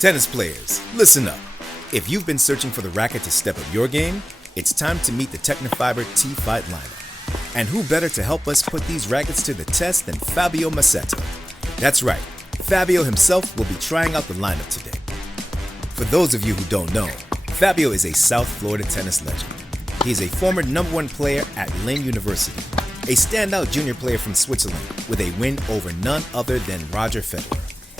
Tennis players, listen up. If you've been searching for the racket to step up your game, it's time to meet the Tecnifibre T-Fight lineup. And who better to help us put these rackets to the test than Fabio Massetta? That's right, Fabio himself will be trying out the lineup today. For those of you who don't know, Fabio is a South Florida tennis legend. He is a former #1 player at Lynn University, a standout junior player from Switzerland with a win over none other than Roger Federer.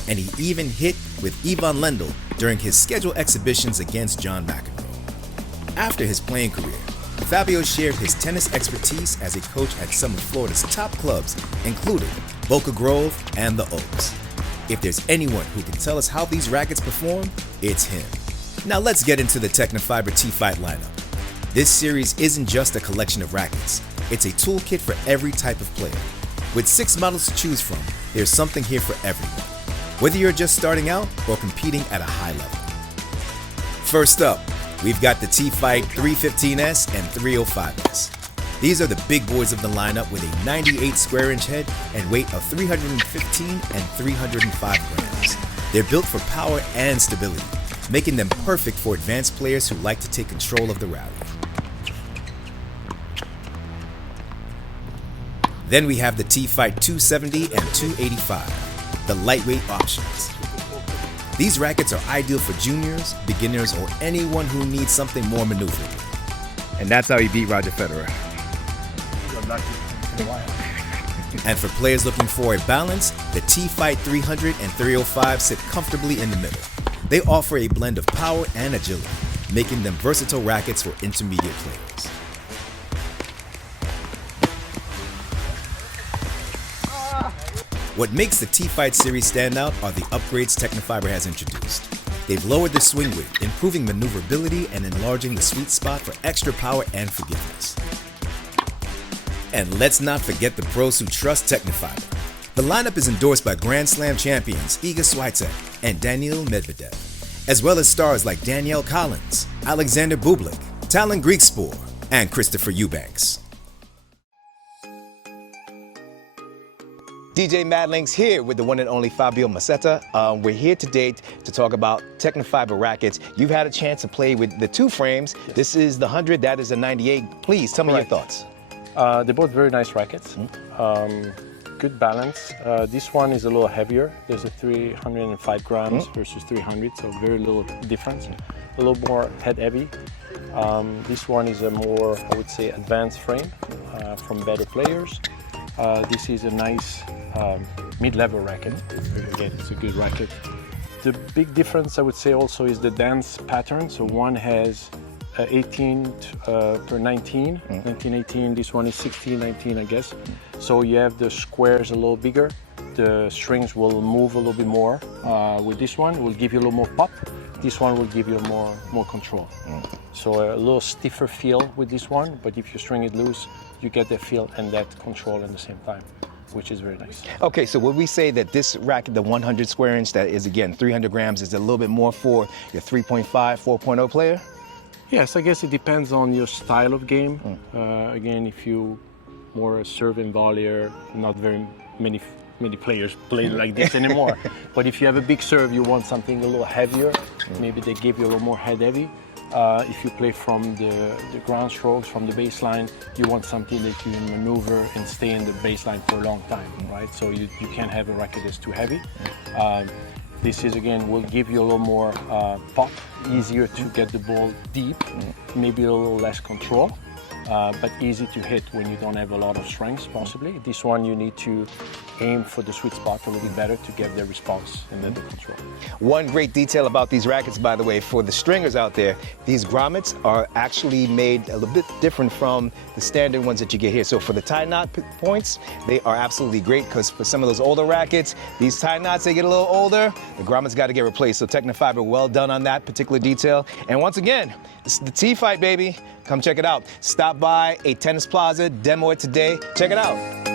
And he even hit with Ivan Lendl during his scheduled exhibitions against John McEnroe. After his playing career, Fabio shared his tennis expertise as a coach at some of Florida's top clubs, including Boca Grove and the Oaks. If there's anyone who can tell us how these rackets perform, it's him. Now let's get into the Tecnifibre T-Fight lineup. This series isn't just a collection of rackets, it's a toolkit for every type of player. With 6 models to choose from, there's something here for everyone, whether you're just starting out or competing at a high level. First up, we've got the T-Fight 315S and 305S. These are the big boys of the lineup with a 98 square inch head and weight of 315 and 305 grams. They're built for power and stability, making them perfect for advanced players who like to take control of the rally. Then we have the T-Fight 270 and 285, the lightweight options. These rackets are ideal for juniors, beginners, or anyone who needs something more maneuverable. And that's how he beat Roger Federer. And for players looking for a balance, the T-Fight 300 and 305 sit comfortably in the middle. They offer a blend of power and agility, making them versatile rackets for intermediate players. What makes the T-Fight series stand out are the upgrades Tecnifibre has introduced. They've lowered the swing weight, improving maneuverability and enlarging the sweet spot for extra power and forgiveness. And let's not forget the pros who trust Tecnifibre. The lineup is endorsed by Grand Slam champions Iga Swiatek and Daniil Medvedev, as well as stars like Danielle Collins, Alexander Bublik, Talon Griekspoor, and Christopher Eubanks. DJ Madlinks here with the one and only Fabio Massetta. We're here today to talk about Tecnifibre rackets. You've had a chance to play with the 2 frames. Yes. This is the 100, that is a 98. Please tell me your thoughts. They're both very nice rackets. Good balance. This one is a little heavier. There's a 305 grams versus 300, so very little difference. A little more head heavy. This one is a more, I would say, advanced frame from better players. This is a nice mid-level racket. Again, it's a good racket. The big difference, I would say, also is the dance pattern. So one has 18 per 19, 1918. This one is 16, 19, I guess. So you have the squares a little bigger. The strings will move a little bit more. With this one, it will give you a little more pop. This one will give you more control. So a little stiffer feel with this one, but if you string it loose, you get that feel and that control at the same time, which is very nice. Okay, so would we say that this racket, the 100 square inch, that is again 300 grams, is a little bit more for your 3.5, 4.0 player? Yes, I guess it depends on your style of game. Again, if you more a serve and volleyer, not very many players play like this anymore. But if you have a big serve, you want something a little heavier. Maybe they give you a little more head heavy. If you play from the ground strokes, from the baseline, you want something that you can maneuver and stay in the baseline for a long time, right? So you can't have a racket that's too heavy. This is, again, will give you a little more pop, easier to get the ball deep, maybe a little less control, but easy to hit when you don't have a lot of strength, possibly. This one, you need to aim for the sweet spot a little bit better to get the response and then the control. One great detail about these rackets, by the way, for the stringers out there, these grommets are actually made a little bit different from the standard ones that you get here. So for the tie knot points, they are absolutely great, because for some of those older rackets, these tie knots, they get a little older, the grommets got to get replaced. So Tecnifibre, well done on that particular detail. And once again, this is the T-Fight, baby. Come check it out. Stop by a Tennis Plaza, demo it today. Check it out.